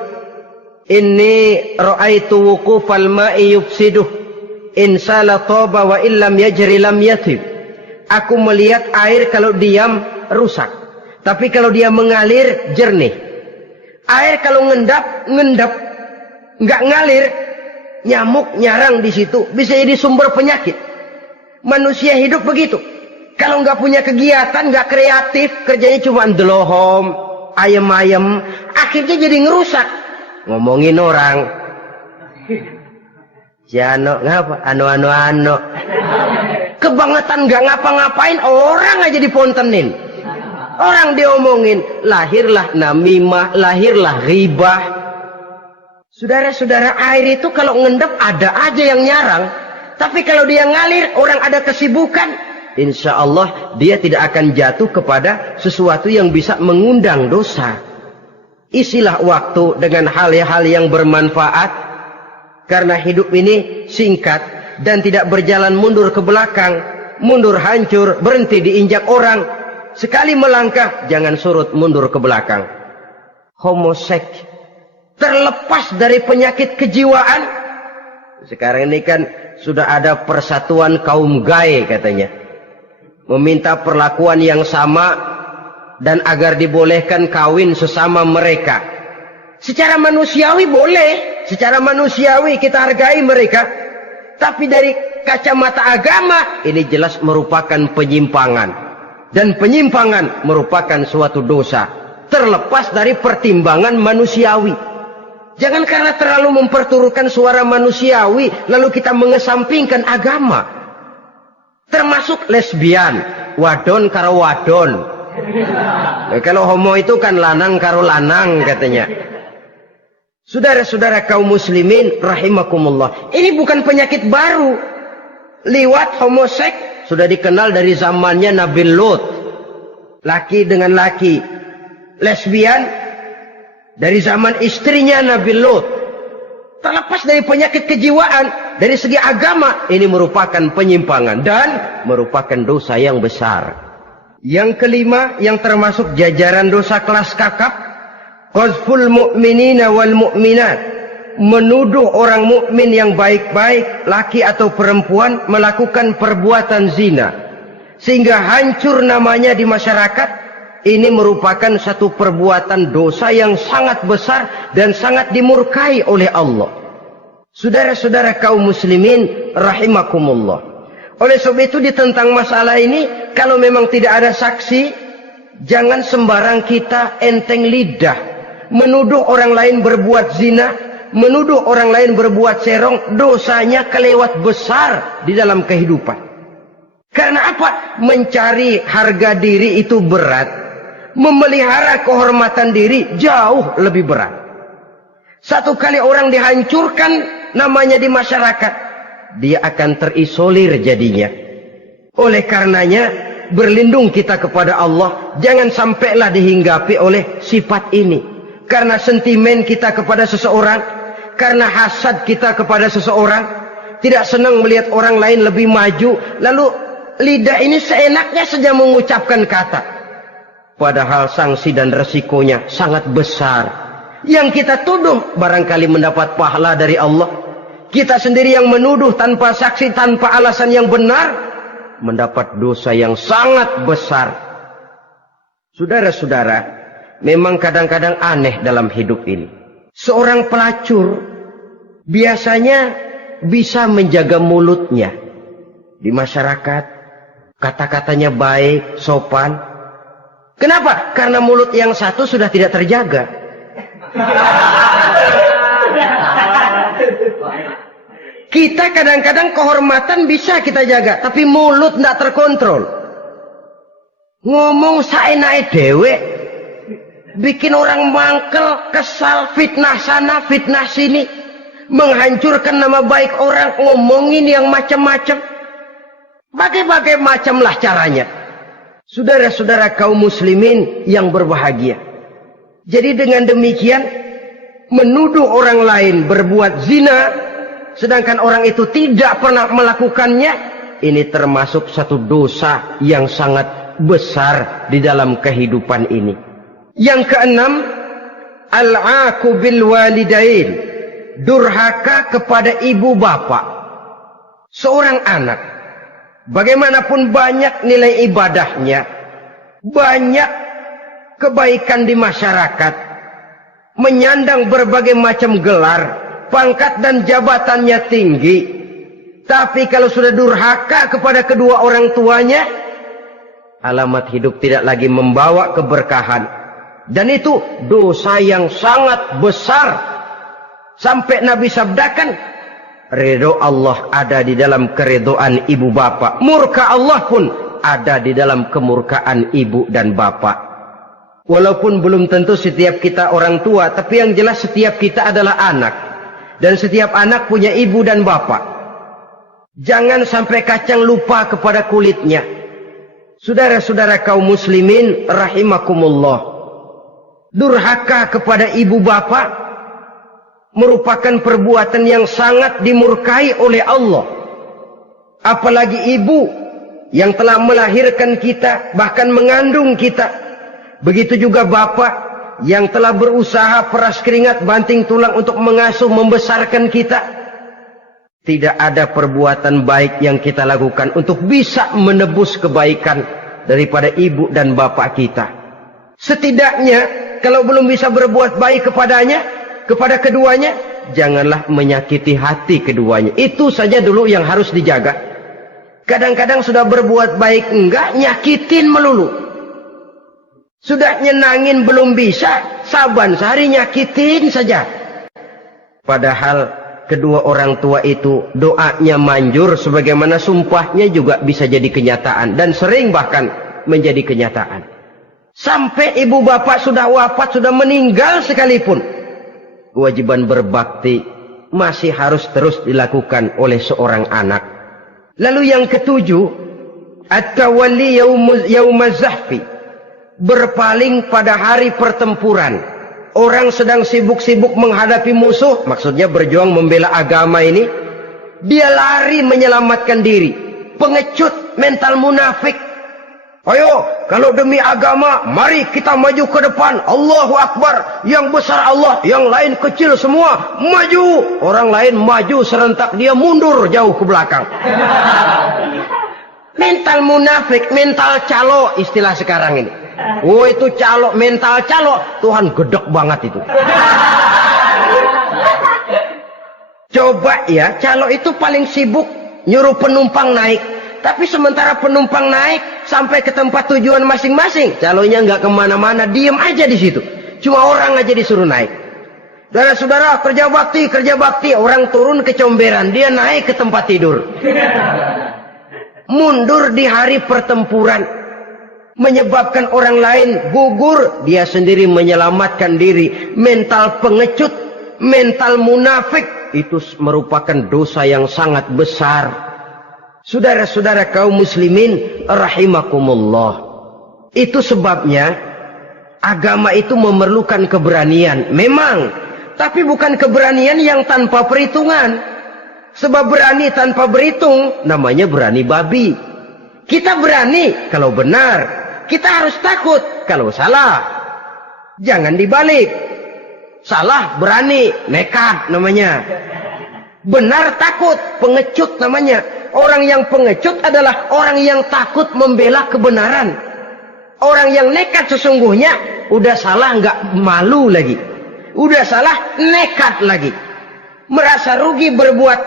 inni ra'aitu wuqufal ma'i yufsiduh in sala taba wa illam yajri lam yatib. Aku melihat air kalau diam rusak, tapi kalau dia mengalir jernih. Air kalau ngendap nggak ngalir, nyamuk nyarang di situ, bisa jadi sumber penyakit. Manusia hidup begitu. Kalau nggak punya kegiatan, nggak kreatif, kerjanya cuma delohom, ayam-ayam, akhirnya jadi ngerusak. Ngomongin orang, si Ano ngapa? Ano. Kebangetan nggak ngapa-ngapain, orang aja dipontenin. Orang diomongin, lahirlah namimah, lahirlah ghibah. Saudara-saudara, air itu kalau ngendap ada aja yang nyarang. Tapi kalau dia ngalir, orang ada kesibukan, insya Allah dia tidak akan jatuh kepada sesuatu yang bisa mengundang dosa. Isilah waktu dengan hal-hal yang bermanfaat. Karena hidup ini singkat dan tidak berjalan mundur ke belakang. Mundur hancur, berhenti diinjak orang. Sekali melangkah, jangan surut mundur ke belakang. Homoseks terlepas dari penyakit kejiwaan. Sekarang ini kan sudah ada persatuan kaum gay katanya. Meminta perlakuan yang sama dan agar dibolehkan kawin sesama mereka. Secara manusiawi boleh. Secara manusiawi kita hargai mereka. Tapi dari kacamata agama, ini jelas merupakan penyimpangan. Dan penyimpangan merupakan suatu dosa. Terlepas dari pertimbangan manusiawi. Jangan karena terlalu memperturutkan suara manusiawi, lalu kita mengesampingkan agama. Termasuk lesbian, wadon karo wadon. Kalau homo itu kan lanang karo lanang katanya. Saudara-saudara kaum muslimin rahimakumullah, ini bukan penyakit baru. Liwat, homoseks sudah dikenal dari zamannya Nabi Lut, laki dengan laki. Lesbian dari zaman istrinya Nabi Lut. Terlepas dari penyakit kejiwaan, dari segi agama ini merupakan penyimpangan dan merupakan dosa yang besar. Yang kelima, yang termasuk jajaran dosa kelas kakap, qazful mu'minina wal mu'minat, menuduh orang mukmin yang baik-baik, laki atau perempuan, melakukan perbuatan zina sehingga hancur namanya di masyarakat. Ini merupakan satu perbuatan dosa yang sangat besar dan sangat dimurkai oleh Allah. Saudara-saudara kaum muslimin rahimakumullah. Oleh sebab itu tentang masalah ini, kalau memang tidak ada saksi, jangan sembarang kita enteng lidah menuduh orang lain berbuat zina, menuduh orang lain berbuat serong. Dosanya kelewat besar di dalam kehidupan. Karena apa? Mencari harga diri itu berat, memelihara kehormatan diri jauh lebih berat. Satu kali orang dihancurkan namanya di masyarakat, dia akan terisolir jadinya. Oleh karenanya, berlindung kita kepada Allah, jangan sampailah dihinggapi oleh sifat ini. Karena sentimen kita kepada seseorang, karena hasad kita kepada seseorang, tidak senang melihat orang lain lebih maju, lalu lidah ini seenaknya saja mengucapkan kata. Padahal sanksi dan resikonya sangat besar. Yang kita tuduh barangkali mendapat pahala dari Allah. Kita sendiri yang menuduh tanpa saksi, tanpa alasan yang benar, mendapat dosa yang sangat besar. Saudara-saudara, memang kadang-kadang aneh dalam hidup ini. Seorang pelacur biasanya bisa menjaga mulutnya di masyarakat, kata-katanya baik, sopan. Kenapa? Karena mulut yang satu sudah tidak terjaga. Kita kadang-kadang kehormatan bisa kita jaga, tapi mulut tidak terkontrol. Ngomong saenake dewe, bikin orang mangkel, kesal, fitnah sana, fitnah sini, menghancurkan nama baik orang, ngomongin yang macam-macam. Bagai-bagai macamlah caranya. Saudara-saudara kaum muslimin yang berbahagia. Jadi dengan demikian, menuduh orang lain berbuat zina, sedangkan orang itu tidak pernah melakukannya, ini termasuk satu dosa yang sangat besar di dalam kehidupan ini. Yang keenam, al-'aqu bil walidain, durhaka kepada ibu bapak. Seorang anak, bagaimanapun banyak nilai ibadahnya, banyak kebaikan di masyarakat, menyandang berbagai macam gelar, pangkat dan jabatannya tinggi, tapi kalau sudah durhaka kepada kedua orang tuanya, alamat hidup tidak lagi membawa keberkahan. Dan itu dosa yang sangat besar. Sampai Nabi sabdakan, ridho Allah ada di dalam keridhaan ibu bapak. Murka Allah pun ada di dalam kemurkaan ibu dan bapak. Walaupun belum tentu setiap kita orang tua, tapi yang jelas setiap kita adalah anak. Dan setiap anak punya ibu dan bapak. Jangan sampai kacang lupa kepada kulitnya. Saudara-saudara kaum muslimin rahimakumullah. Durhaka kepada ibu bapak merupakan perbuatan yang sangat dimurkai oleh Allah. Apalagi ibu yang telah melahirkan kita, bahkan mengandung kita. Begitu juga bapak yang telah berusaha peras keringat banting tulang untuk mengasuh membesarkan kita. Tidak ada perbuatan baik yang kita lakukan untuk bisa menebus kebaikan daripada ibu dan bapak kita. Setidaknya kalau belum bisa berbuat baik kepadanya, kepada keduanya, janganlah menyakiti hati keduanya. Itu saja dulu yang harus dijaga. Kadang-kadang sudah berbuat baik enggak, nyakitin melulu. Sudah nyenangin belum bisa, saban sehari nyakitin saja. Padahal kedua orang tua itu doanya manjur, sebagaimana sumpahnya juga bisa jadi kenyataan. Dan sering bahkan menjadi kenyataan. Sampai ibu bapak sudah wafat, sudah meninggal sekalipun, kewajiban berbakti masih harus terus dilakukan oleh seorang anak. Lalu yang ketujuh, at-tawalli yaumaz zahfi, berpaling pada hari pertempuran. Orang sedang sibuk-sibuk menghadapi musuh, maksudnya berjuang membela agama ini, dia lari menyelamatkan diri. Pengecut, mental munafik. Ayo, kalau demi agama, mari kita maju ke depan. Allahu Akbar. Yang besar Allah, yang lain kecil semua. Maju. Orang lain maju serentak, dia mundur jauh ke belakang. Mental munafik, mental calo istilah sekarang ini. Oh, itu calo, mental calo. Tuhan gedek banget itu. Coba ya, calo itu paling sibuk nyuruh penumpang naik. Tapi sementara penumpang naik sampai ke tempat tujuan masing-masing, calonya nggak kemana-mana, diem aja di situ. Cuma orang aja disuruh naik. Saudara-saudara, kerja bakti, orang turun ke comberan, dia naik ke tempat tidur. Mundur di hari pertempuran, menyebabkan orang lain gugur, dia sendiri menyelamatkan diri. Mental pengecut, mental munafik, itu merupakan dosa yang sangat besar. Saudara-saudara kaum muslimin rahimakumullah. Itu sebabnya agama itu memerlukan keberanian. Memang, tapi bukan keberanian yang tanpa perhitungan. Sebab berani tanpa berhitung namanya berani babi. Kita berani kalau benar, kita harus takut kalau salah. Jangan dibalik. Salah berani, nekat namanya. Benar takut, pengecut namanya. Orang yang pengecut adalah orang yang takut membela kebenaran. Orang yang nekat sesungguhnya udah salah nggak malu lagi. Udah salah nekat lagi. Merasa rugi berbuat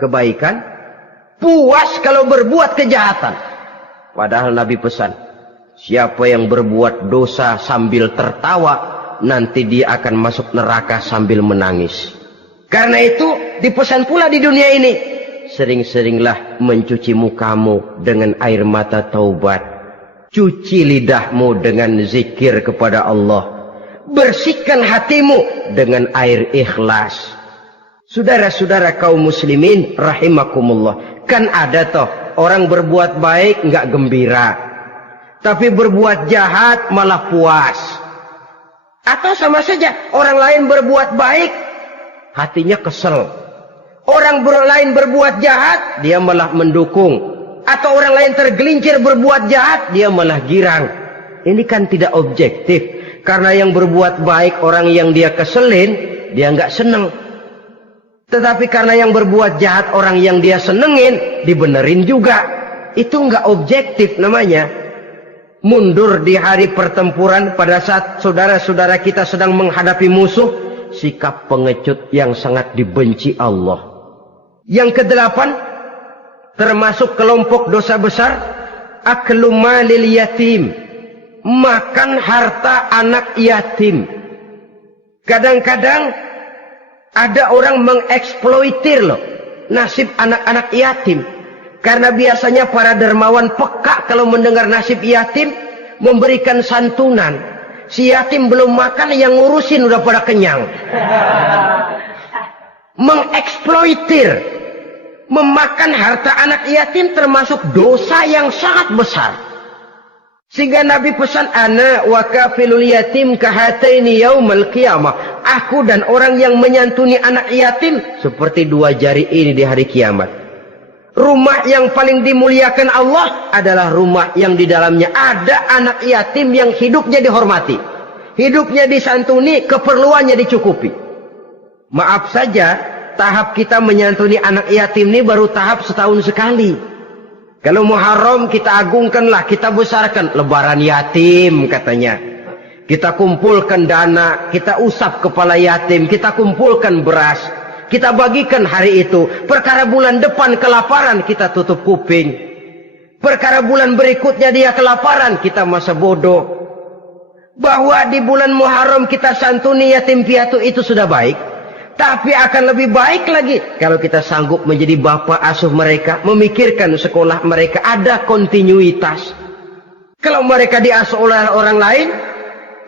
kebaikan, puas kalau berbuat kejahatan. Padahal Nabi pesan, siapa yang berbuat dosa sambil tertawa, nanti dia akan masuk neraka sambil menangis. Karena itu dipesan pula di dunia ini, sering-seringlah mencuci mukamu dengan air mata taubat. Cuci lidahmu dengan zikir kepada Allah. Bersihkan hatimu dengan air ikhlas. Saudara-saudara kaum muslimin rahimakumullah. Kan ada toh orang berbuat baik nggak gembira, tapi berbuat jahat malah puas. Atau sama saja orang lain berbuat baik, hatinya kesel. Orang lain berbuat jahat, dia malah mendukung. Atau orang lain tergelincir berbuat jahat, dia malah girang. Ini kan tidak objektif. Karena yang berbuat baik, orang yang dia keselin, dia nggak seneng. Tetapi karena yang berbuat jahat, orang yang dia senengin, dibenerin juga. Itu nggak objektif namanya. Mundur di hari pertempuran pada saat saudara-saudara kita sedang menghadapi musuh, sikap pengecut yang sangat dibenci Allah. Yang kedelapan, termasuk kelompok dosa besar, aklu malil yatim, makan harta anak yatim. Kadang-kadang ada orang mengeksploitir loh nasib anak-anak yatim. Karena biasanya para dermawan peka kalau mendengar nasib yatim, memberikan santunan. Si yatim belum makan, yang ngurusin udah pada kenyang. Mengeksploitir, memakan harta anak yatim termasuk dosa yang sangat besar. Sehingga Nabi pesan, ana wa kafilul yatim kahataini yaumal qiyamah. Aku dan orang yang menyantuni anak yatim seperti dua jari ini di hari kiamat. Rumah yang paling dimuliakan Allah adalah rumah yang di dalamnya ada anak yatim yang hidupnya dihormati, hidupnya disantuni, keperluannya dicukupi. Maaf saja, tahap kita menyantuni anak yatim ini baru tahap setahun sekali. Kalau Muharram kita agungkanlah, kita besarkan. Lebaran yatim katanya. Kita kumpulkan dana, kita usap kepala yatim, kita kumpulkan beras, kita bagikan hari itu. Perkara bulan depan kelaparan, kita tutup kuping. Perkara bulan berikutnya dia kelaparan, kita masa bodoh. Bahwa di bulan Muharram kita santuni yatim piatu itu sudah baik. Tapi akan lebih baik lagi kalau kita sanggup menjadi bapak asuh mereka, memikirkan sekolah mereka, ada kontinuitas. Kalau mereka diasuh oleh orang lain,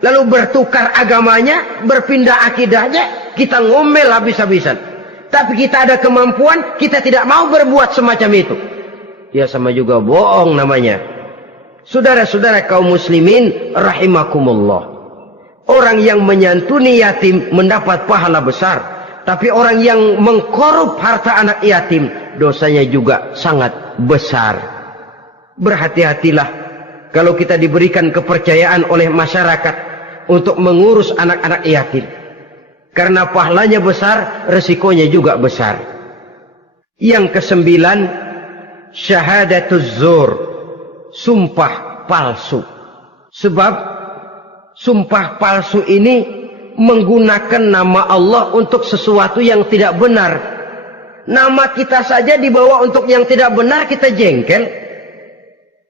lalu bertukar agamanya, berpindah akidahnya, kita ngomel habis-habisan. Tapi kita ada kemampuan, kita tidak mau berbuat semacam itu. Ya sama juga bohong namanya. Saudara-saudara kaum muslimin rahimakumullah. Orang yang menyantuni yatim mendapat pahala besar. Tapi orang yang mengkorup harta anak yatim, dosanya juga sangat besar. Berhati-hatilah kalau kita diberikan kepercayaan oleh masyarakat untuk mengurus anak-anak yatim. Karena pahalanya besar, resikonya juga besar. Yang kesembilan, syahadatuz zur, sumpah palsu. Sebab sumpah palsu ini menggunakan nama Allah untuk sesuatu yang tidak benar. Nama kita saja dibawa untuk yang tidak benar, kita jengkel.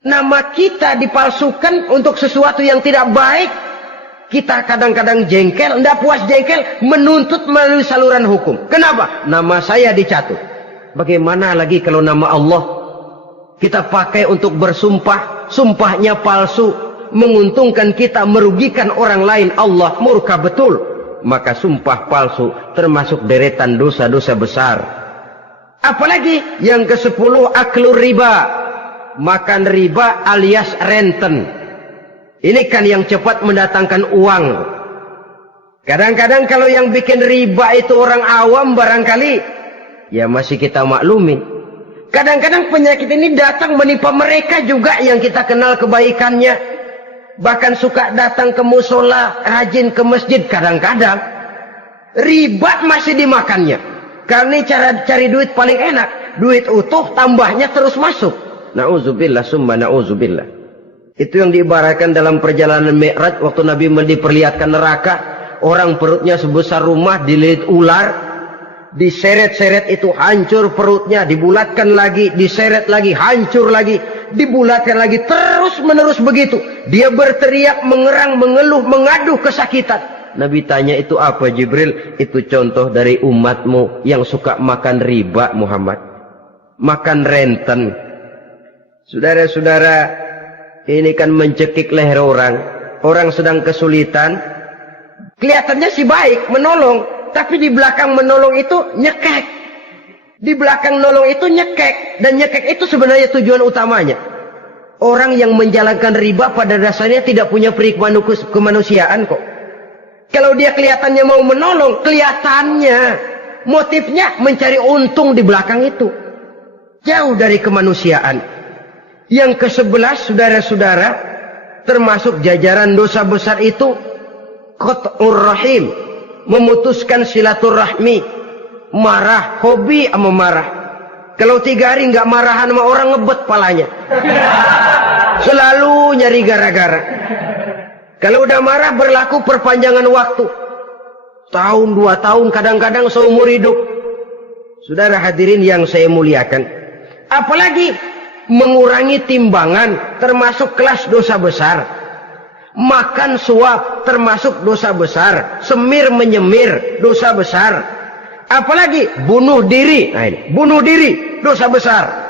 Nama kita dipalsukan untuk sesuatu yang tidak baik, kita kadang-kadang jengkel, tidak puas jengkel, menuntut melalui saluran hukum. Kenapa? Nama saya dicatut. Bagaimana lagi kalau nama Allah kita pakai untuk bersumpah, sumpahnya palsu, menguntungkan kita, merugikan orang lain, Allah murka betul. Maka sumpah palsu termasuk deretan dosa-dosa besar. Apalagi yang ke-10, aklur riba, makan riba alias renten. Ini kan yang cepat mendatangkan uang. Kadang-kadang kalau yang bikin riba itu orang awam barangkali, ya masih kita maklumin. Kadang-kadang penyakit ini datang menimpa mereka juga yang kita kenal kebaikannya. Bahkan suka datang ke musola, rajin ke masjid kadang-kadang. Riba masih dimakannya. Karena ini cara cari duit paling enak. Duit utuh, tambahnya terus masuk. Na'udzubillah summa na'udzubillah. Itu yang diibaratkan dalam perjalanan Mi'raj waktu Nabi diperlihatkan neraka. Orang perutnya sebesar rumah dililit ular, diseret-seret itu hancur perutnya, dibulatkan lagi, diseret lagi, hancur lagi, dibulatkan lagi, terus menerus begitu. Dia berteriak, mengerang, mengeluh, mengaduh kesakitan. Nabi tanya, itu apa Jibril? Itu contoh dari umatmu yang suka makan riba Muhammad, makan renten. Saudara-saudara, ini kan mencekik leher orang. Orang sedang kesulitan, kelihatannya sih baik, menolong. Tapi di belakang menolong itu nyekek. Di belakang nolong itu nyekek. Dan nyekek itu sebenarnya tujuan utamanya. Orang yang menjalankan riba pada dasarnya tidak punya peri kemanusiaan kok. Kalau dia kelihatannya mau menolong, kelihatannya motifnya mencari untung di belakang itu. Jauh dari kemanusiaan. Yang ke-11, saudara-saudara, termasuk jajaran dosa besar itu qat'ur rahim, memutuskan silaturahmi. Marah, hobi sama marah. Kalau 3 hari nggak marahan sama orang, ngebet palanya. Selalu nyari gara-gara. Kalau udah marah berlaku perpanjangan waktu. Tahun, 2 tahun, kadang-kadang seumur hidup. Saudara hadirin yang saya muliakan. Apalagi mengurangi timbangan termasuk kelas dosa besar. Makan suap termasuk dosa besar. Semir menyemir dosa besar. Apalagi bunuh diri. Nah ini, bunuh diri dosa besar.